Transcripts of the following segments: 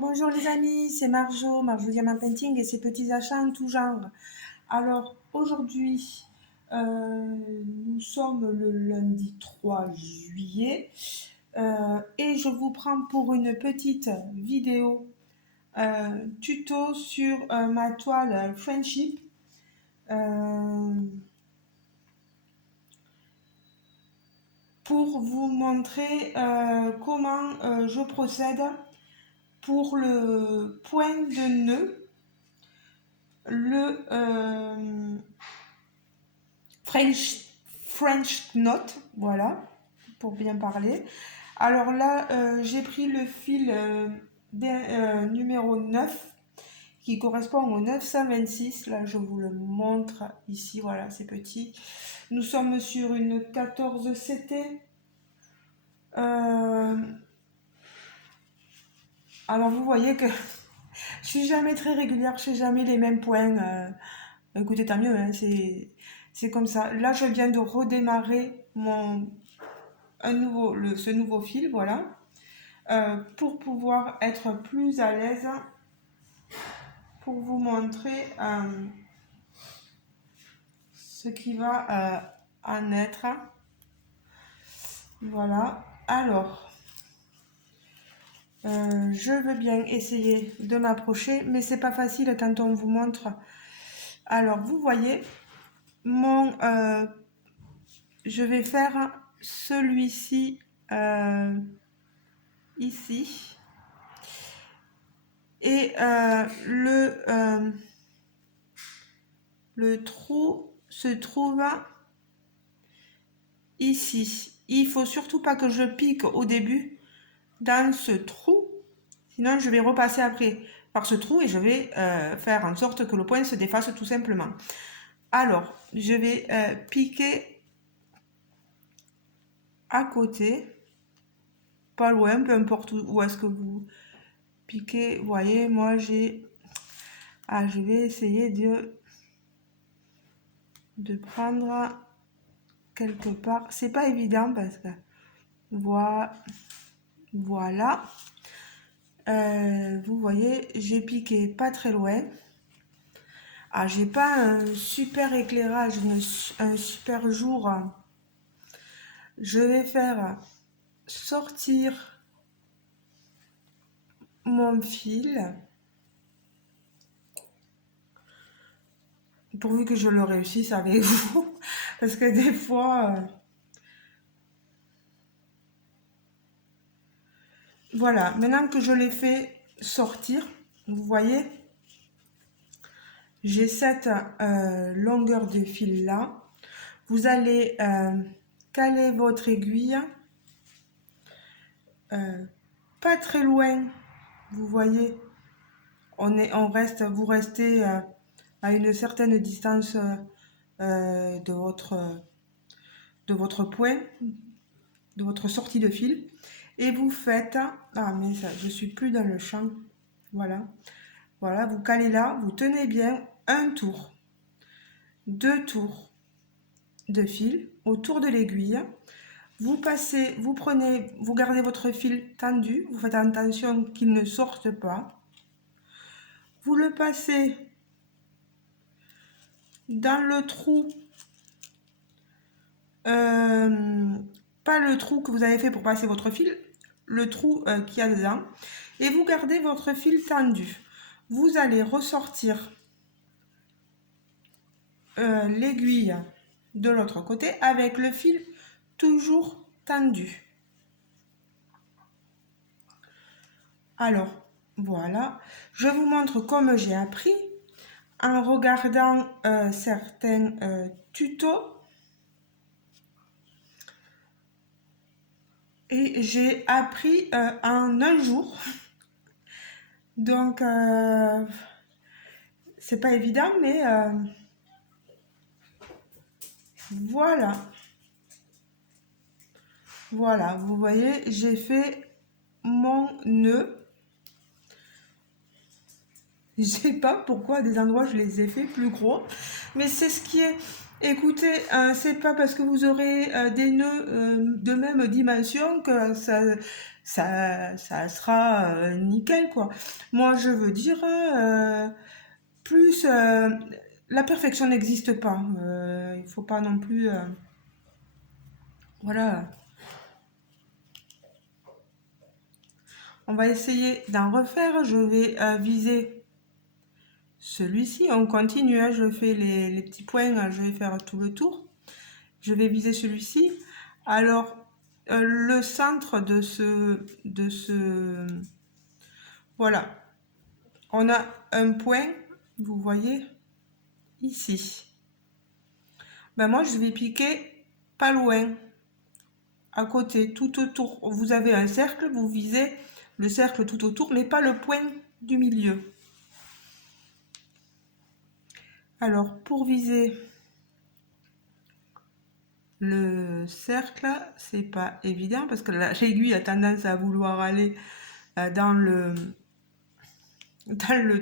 Bonjour les amis, c'est Marjo Diamant Painting et ses petits achats en tout genre. Alors aujourd'hui, nous sommes le lundi 3 juillet et je vous prends pour une petite vidéo tuto sur ma toile Friendship. Pour vous montrer comment je procède pour le point de nœud, le French knot, voilà, pour bien parler. Alors là, j'ai pris le fil numéro 9 qui correspond au 926. Là, je vous le montre ici, voilà, c'est petit. Nous sommes sur une 14 CT. Alors, vous voyez que je suis jamais très régulière, je fais jamais les mêmes points. Écoutez, tant mieux, hein, c'est comme ça. Là, je viens de redémarrer ce nouveau fil, voilà, pour pouvoir être plus à l'aise, pour vous montrer ce qui va en être. Voilà. Alors, je veux bien essayer de m'approcher, mais c'est pas facile quand on vous montre. Alors, vous voyez, je vais faire celui-ci ici. Et le trou se trouve ici. Il faut surtout pas que je pique au début dans ce trou, sinon je vais repasser après par ce trou et je vais faire en sorte que le point se défasse tout simplement. Alors, je vais piquer à côté, pas loin, peu importe où est-ce que vous piquez. Vous voyez, moi j'ai... Ah, je vais essayer de prendre quelque part. C'est pas évident parce que voilà. Vous voyez, j'ai piqué pas très loin. Ah, j'ai pas un super éclairage, un super jour. Je vais faire sortir mon fil. Pourvu que je le réussisse avec vous. Parce que des fois... Voilà, maintenant que je l'ai fait sortir, vous voyez, j'ai cette longueur de fil là. Vous allez caler votre aiguille pas très loin. Vous voyez, vous restez à une certaine distance de votre point, de votre sortie de fil, et vous faites, ah mais ça, je suis plus dans le champ, voilà, voilà, vous calez là, vous tenez bien un tour, 2 tours de fil autour de l'aiguille. Vous passez, vous gardez votre fil tendu, vous faites attention qu'il ne sorte pas. Vous le passez dans le trou, pas le trou que vous avez fait pour passer votre fil, le trou qu'il y a dedans, et vous gardez votre fil tendu. Vous allez ressortir l'aiguille de l'autre côté avec le fil toujours tendu. Alors, voilà, je vous montre comme j'ai appris en regardant certains tutos. Et j'ai appris en un jour. Donc, c'est pas évident, mais voilà. Voilà, vous voyez, j'ai fait mon nœud. Je sais pas pourquoi à des endroits je les ai fait plus gros, mais c'est ce qui est. Écoutez, c'est pas parce que vous aurez des nœuds de même dimension que ça sera nickel, quoi. Moi, je veux dire, plus la perfection n'existe pas. Il faut pas non plus, voilà. On va essayer d'en refaire. Je vais viser celui-ci. On continue, hein. Je fais les petits points. Je vais faire tout le tour. Je vais viser celui-ci. Alors, le centre de ce, voilà. On a un point, vous voyez, ici. Ben moi, je vais piquer pas loin, à côté, tout autour. Vous avez un cercle, vous visez le cercle tout autour, mais pas le point du milieu. Alors, pour viser le cercle, c'est pas évident parce que l'aiguille a tendance à vouloir aller dans le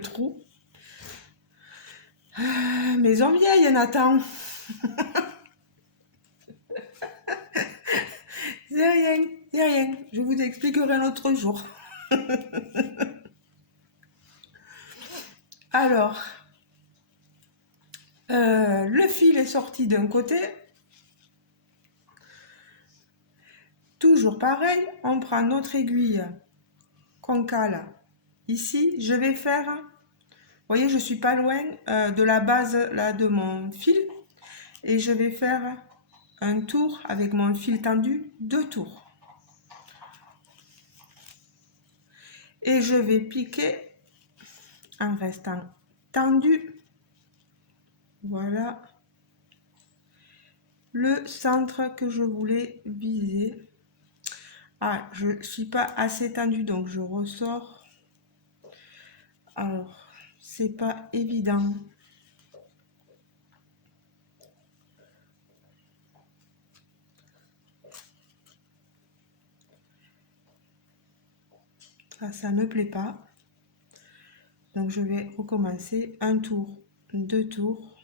trou. Maison vieille, Nathan. C'est rien, c'est rien. Je vous expliquerai un autre jour. Alors, le fil est sorti d'un côté. Toujours pareil, on prend notre aiguille qu'on cale ici. Je vais faire, vous voyez, je suis pas loin de la base là de mon fil. Et je vais faire un tour avec mon fil tendu, 2 tours. Et je vais piquer en restant tendu. Voilà le centre que je voulais viser. Ah, je ne suis pas assez tendu, donc je ressors. Alors, c'est pas évident. Ça me plaît pas. Donc, je vais recommencer un tour, 2 tours.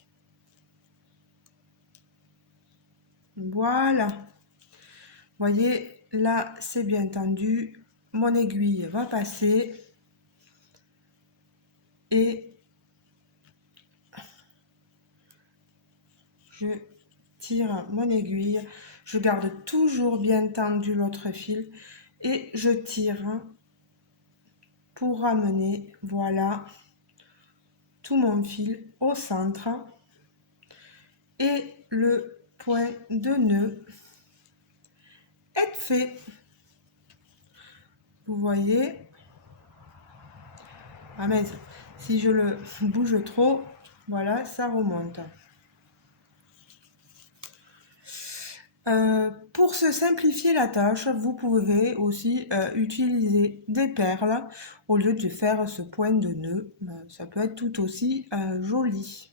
Voilà. Vous voyez, là, c'est bien tendu. Mon aiguille va passer. Et je tire mon aiguille. Je garde toujours bien tendu l'autre fil. Et je tire pour ramener, voilà, tout mon fil au centre. Et le point de nœud est fait. Vous voyez, ah mais si je le bouge trop, voilà, ça remonte. Pour se simplifier la tâche, vous pouvez aussi utiliser des perles au lieu de faire ce point de nœud. Ça peut être tout aussi joli.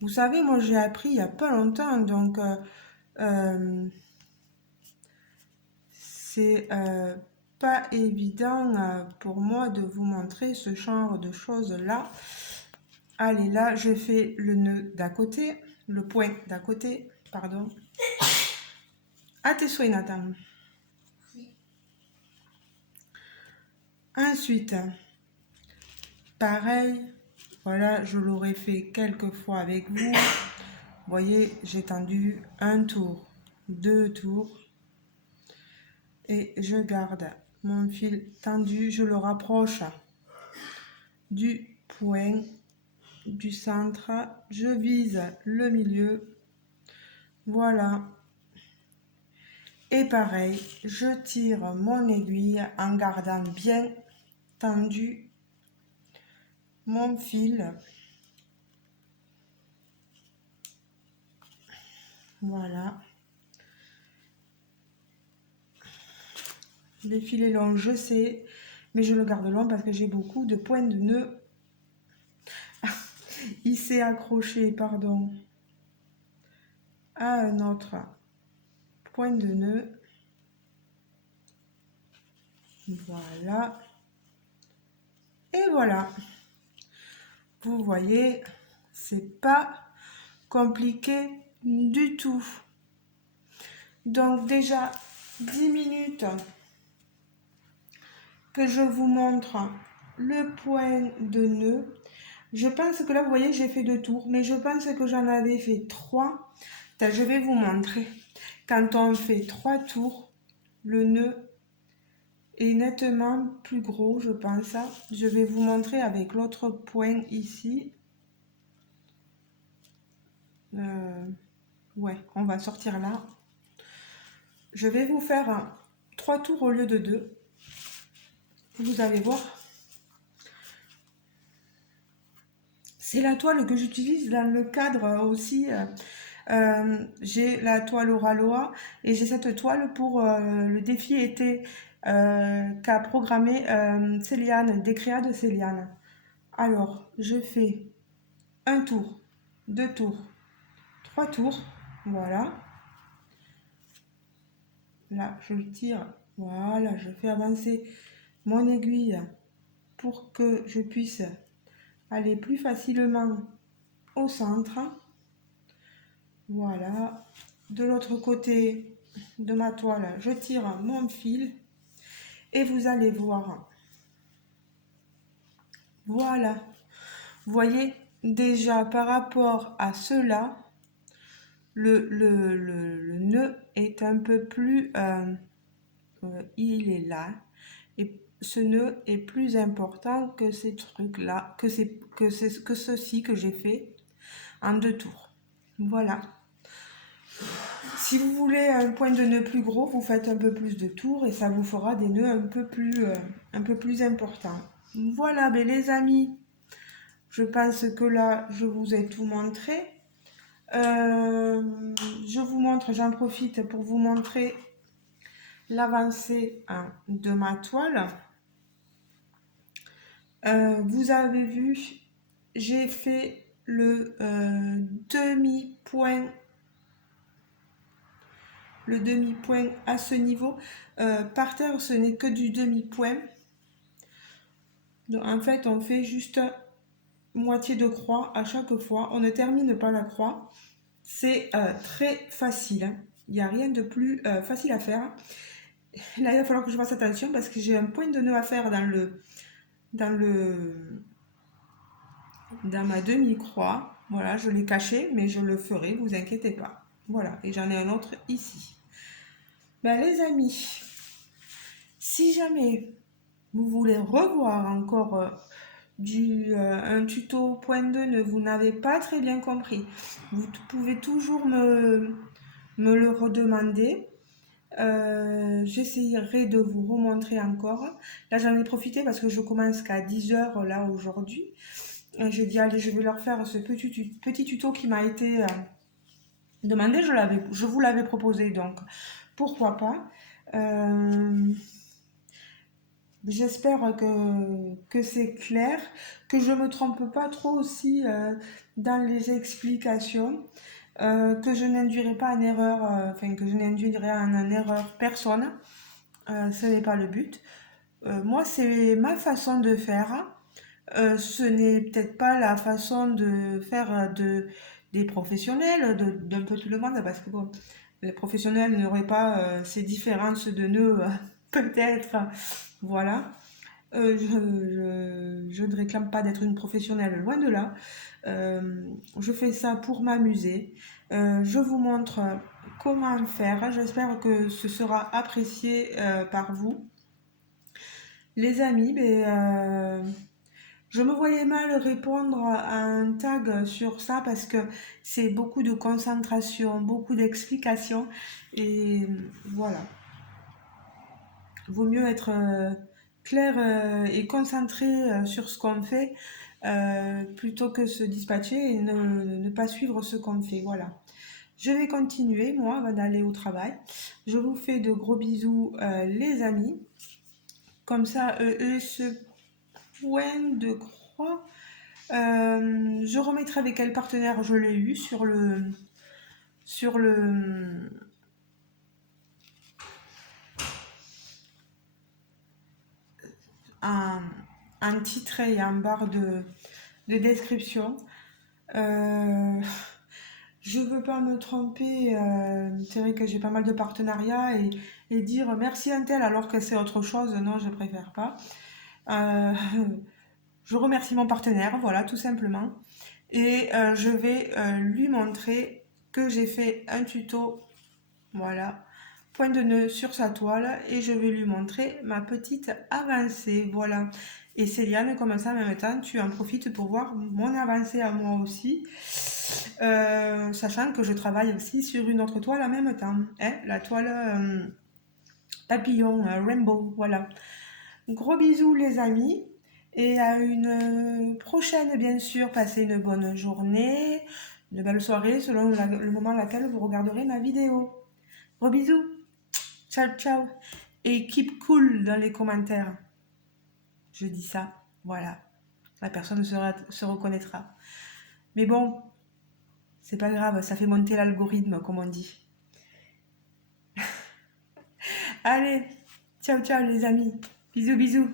Vous savez, moi j'ai appris il n'y a pas longtemps, donc c'est pas évident pour moi de vous montrer ce genre de choses-là. Allez, là, je fais le nœud d'à côté, le point d'à côté, pardon. À tes souhaits, Nathan. Ensuite, pareil, voilà, je l'aurais fait quelques fois avec vous. Vous voyez, j'ai tendu un tour, 2 tours. Et je garde mon fil tendu, je le rapproche du point du centre, je vise le milieu, voilà. Et pareil, je tire mon aiguille en gardant bien tendu mon fil. Voilà. Le fil est long, je sais, mais je le garde long parce que j'ai beaucoup de points de nœud. Il s'est accroché, pardon, à un autre point de nœud. Voilà. Et voilà. Vous voyez, c'est pas compliqué du tout. Donc déjà, 10 minutes que je vous montre le point de nœud. Je pense que là, vous voyez, j'ai fait 2 tours, mais je pense que j'en avais fait 3. Je vais vous montrer. Quand on fait 3 tours, le nœud est nettement plus gros, je pense. Je vais vous montrer avec l'autre point ici. Ouais, on va sortir là. Je vais vous faire 3 tours au lieu de 2. Vous allez voir. C'est la toile que j'utilise dans le cadre aussi. J'ai la toile Oraloa et j'ai cette toile pour le défi été qu'a programmé Céliane, des créas de Céliane. Alors, je fais un tour, 2 tours, 3 tours. Voilà. Là, je le tire. Voilà, je fais avancer mon aiguille pour que je puisse aller plus facilement au centre. Voilà. De l'autre côté de ma toile, je tire mon fil et vous allez voir. Voilà. Vous voyez, déjà par rapport à cela, le nœud est un peu plus... il est là. Et ce nœud est plus important que ces trucs-là, que ceci que j'ai fait en 2 tours. Voilà. Si vous voulez un point de nœud plus gros, vous faites un peu plus de tours et ça vous fera des nœuds un peu plus importants. Voilà, ben les amis, je pense que là, je vous ai tout montré. Je vous montre, j'en profite pour vous montrer l'avancée de ma toile. Vous avez vu, j'ai fait le demi-point à ce niveau. Par terre, ce n'est que du demi-point. Donc, en fait, on fait juste moitié de croix à chaque fois. On ne termine pas la croix. C'est très facile. Hein. Il n'y a rien de plus facile à faire. Là, il va falloir que je fasse attention parce que j'ai un point de nœud à faire dans ma demi-croix. Voilà, je l'ai caché, mais je le ferai, vous inquiétez pas. Voilà, et j'en ai un autre ici. Ben, les amis, si jamais vous voulez revoir encore un tuto point de nœud, vous n'avez pas très bien compris, vous pouvez toujours me le redemander. J'essayerai de vous remontrer encore. Là, j'en ai profité parce que je commence qu'à 10h là aujourd'hui. J'ai dit, allez, je vais leur faire ce petit tuto qui m'a été demandé. Je vous l'avais proposé, donc pourquoi pas. J'espère que c'est clair, que je ne me trompe pas trop aussi dans les explications, que je n'induirai pas en erreur, que je n'induirai en erreur personne. Ce n'est pas le but. Moi, c'est ma façon de faire. Ce n'est peut-être pas la façon de faire des professionnels, d'un peu tout le monde, parce que bon, les professionnels n'auraient pas ces différences de nœuds, peut-être. Voilà. Je ne réclame pas d'être une professionnelle, loin de là. Je fais ça pour m'amuser. Je vous montre comment faire. J'espère que ce sera apprécié par vous. Les amis, je me voyais mal répondre à un tag sur ça parce que c'est beaucoup de concentration, beaucoup d'explications. Et voilà. Vaut mieux être clair et concentré sur ce qu'on fait plutôt que se dispatcher et ne pas suivre ce qu'on fait. Voilà. Je vais continuer, moi, avant d'aller au travail. Je vous fais de gros bisous, les amis. Comme ça, ce point de croix, je remettrai avec quel partenaire je l'ai eu sur un titre et en barre de description. je veux pas me tromper. C'est vrai que j'ai pas mal de partenariats et dire merci un tel alors que c'est autre chose, non, je préfère pas. Euh, je remercie mon partenaire, voilà, tout simplement. Et je vais lui montrer que j'ai fait un tuto, voilà, point de nœud sur sa toile et je vais lui montrer ma petite avancée, voilà. Et Céliane, comme ça, en même temps, tu en profites pour voir mon avancée à moi aussi, sachant que je travaille aussi sur une autre toile en même temps, hein, la toile papillon, rainbow, voilà. Gros bisous les amis et à une prochaine bien sûr. Passez une bonne journée, une belle soirée selon le moment à laquelle vous regarderez ma vidéo. Gros bisous, ciao ciao et keep cool dans les commentaires. Je dis ça, voilà. La personne se reconnaîtra. Mais bon, c'est pas grave, ça fait monter l'algorithme comme on dit. Allez, ciao ciao les amis. Bisous bisous.